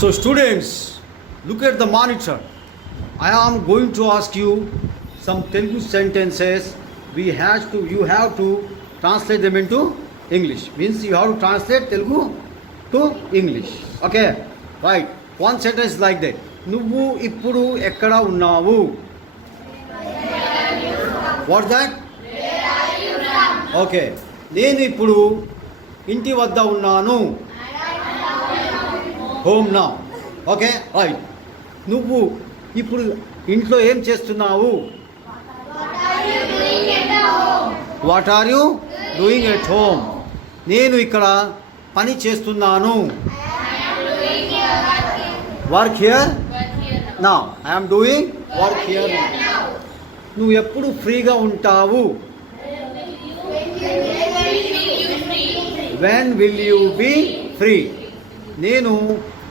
So students, look at the monitor. I am going to ask you some Telugu sentences. You have to translate them into English. Means you have to translate Telugu to English. Okay, right. One sentence like that. నువ్వు ఇప్పుడు ఎక్కడ ఉన్నావు? What's that? Okay, నేను ఇప్పుడు ఇంటి వద్ద ఉన్నాను. Home now. Okay, right. నువ్వు ఇప్పుడు ఇంట్లో ఏం చేస్తున్నావు? What are you doing at home? నేను ఇక్కడ పని చేస్తున్నాను. Work here now. I'm doing work here. నువ్వు ఎప్పుడు ఫ్రీగా ఉంటావు? When will you be free? నేను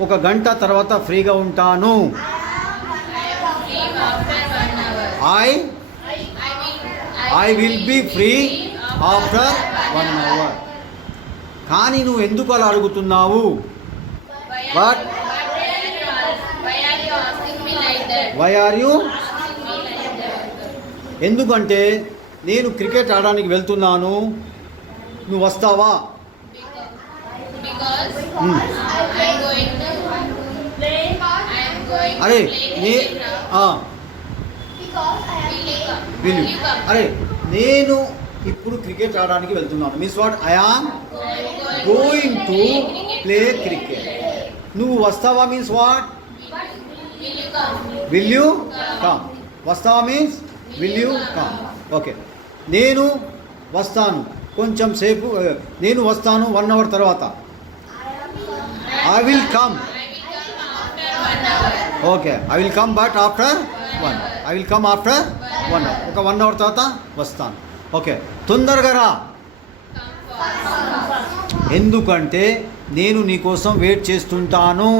ఒక గంట తర్వాత ఫ్రీగా ఉంటాను. I will be free after 1 hour. కానీ నువ్వు ఎందుకు అలా అడుగుతున్నావు? But why are you? ఎందుకంటే నేను క్రికెట్ ఆడడానికి వెళ్తున్నాను. నువ్వు వస్తావా? అరే అరే నేను ఇప్పుడు క్రికెట్ ఆడడానికి వెళ్తున్నాను. Means what? I am going to play cricket. నువ్వు వస్తావా means what? Will you come? వస్తావా means will you come. Okay, నేను వస్తాను కొంచెం సేపు. నేను వస్తాను 1 hour తర్వాత. I will come. Okay, I will come but after 1. I will come after 1 hour. ఒక 1 hour తర్వాత వస్తాను. ఓకే, తొందరగా రా. ఎందుకంటే నేను నీకోసం వెయిట్ చేస్తుంటాను.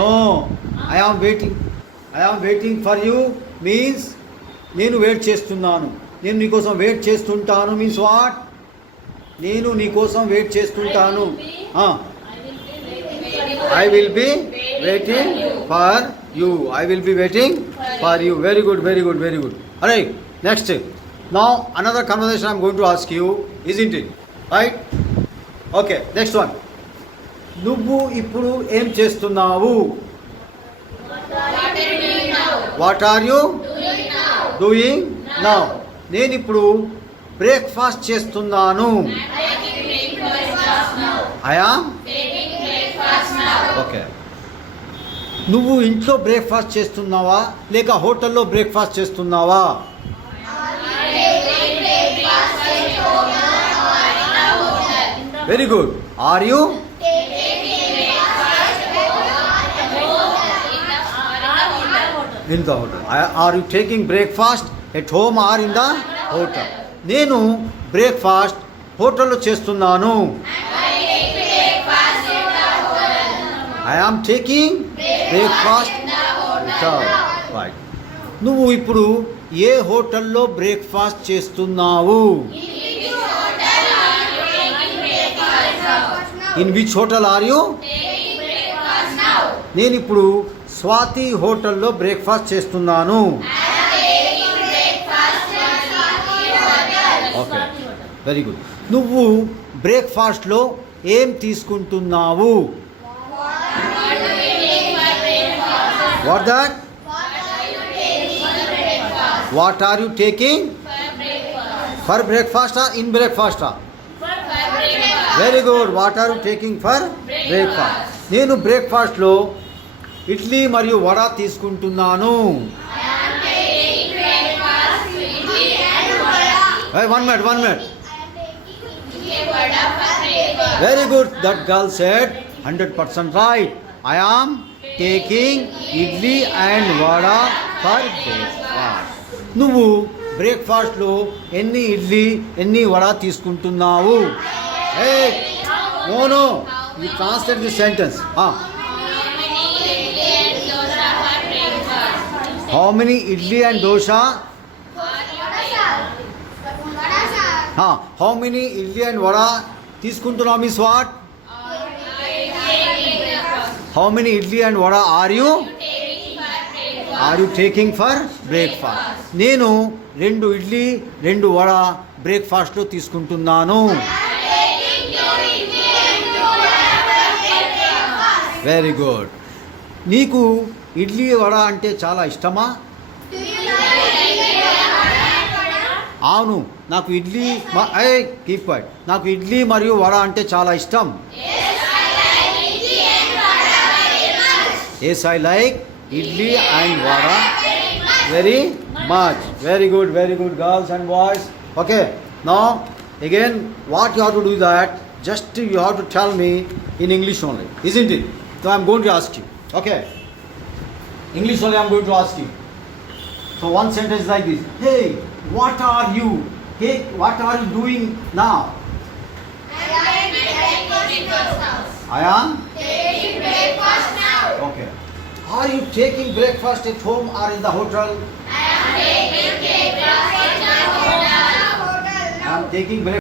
No, I am waiting for you means నేను వెయిట్ చేస్తున్నాను. నేను నీకోసం వెయిట్ చేస్తుంటాను మీన్స్ వాట్? నేను నీకోసం వెయిట్ చేస్తుంటాను. I will be waiting for you. I will be waiting for you. Very good, very good, very good. అరే next. Now another conversation I'm going to ask you, isn't it right? Okay, next one. నువ్వు ఇప్పుడు ఏం చేస్తున్నావు? What are you doing now? నేను ఇప్పుడు బ్రేక్ఫాస్ట్ చేస్తున్నాను. I am. Okay, నువ్వు ఇంట్లో బ్రేక్ఫాస్ట్ చేస్తున్నావా లేక హోటల్లో బ్రేక్ఫాస్ట్ చేస్తున్నావా? Very good. Are you? In the hotel. Are you taking breakfast at home or in the hotel? నేను బ్రేక్ఫాస్ట్ హోటల్లో చేస్తున్నాను. I am taking breakfast hotel. Right. నువ్వు ఇప్పుడు ఏ హోటల్లో బ్రేక్ఫాస్ట్ చేస్తున్నావు? In which hotel are you? నేను ఇప్పుడు స్వాతి హోటల్లో బ్రేక్ఫాస్ట్ చేస్తున్నాను. Okay, very good. నువ్వు బ్రేక్ఫాస్ట్లో ఏం తీసుకుంటున్నావు? What that? What are you taking for బ్రేక్ఫాస్టా ఇన్ బ్రేక్ఫాస్టా? Very good. What are you taking for breakfast? నేను బ్రేక్ఫాస్ట్లో ఇడ్లీ మరియు వడ తీసుకుంటున్నాను. 1 minute. Very good. That girl said 100% right. I am taking idli and vada for breakfast. నువ్వు బ్రేక్ఫాస్ట్లో ఎన్ని ఇడ్లీ ఎన్ని వడ తీసుకుంటున్నావు? No. You translate this sentence. How many idli and dosha? How many idli and vada తీసుకుంటున్నావు means what? How many idli and vada are you taking for breakfast? నేను 2 ఇడ్లీ 2 వడ బ్రేక్ఫాస్ట్లో తీసుకుంటున్నాను. Very good. నీకు ఇడ్లీ వడ అంటే చాలా ఇష్టమా? అవును, నాకు ఇడ్లీ కీప్ క్వైట్. నాకు ఇడ్లీ మరియు వడ అంటే చాలా ఇష్టం. Yes, I like idli and vada very much. Very good girls and boys. Okay, now again what you have to do that, just you have to tell me in English only, isn't it? So I am going to ask you. Okay, English only I am going to ask you. So one sentence like this: Hey, what are you? Hey, what are you doing now? I am taking breakfast now. Okay. Are you taking breakfast at home or in the hotel? I am taking breakfast at the hotel. I am taking breakfast.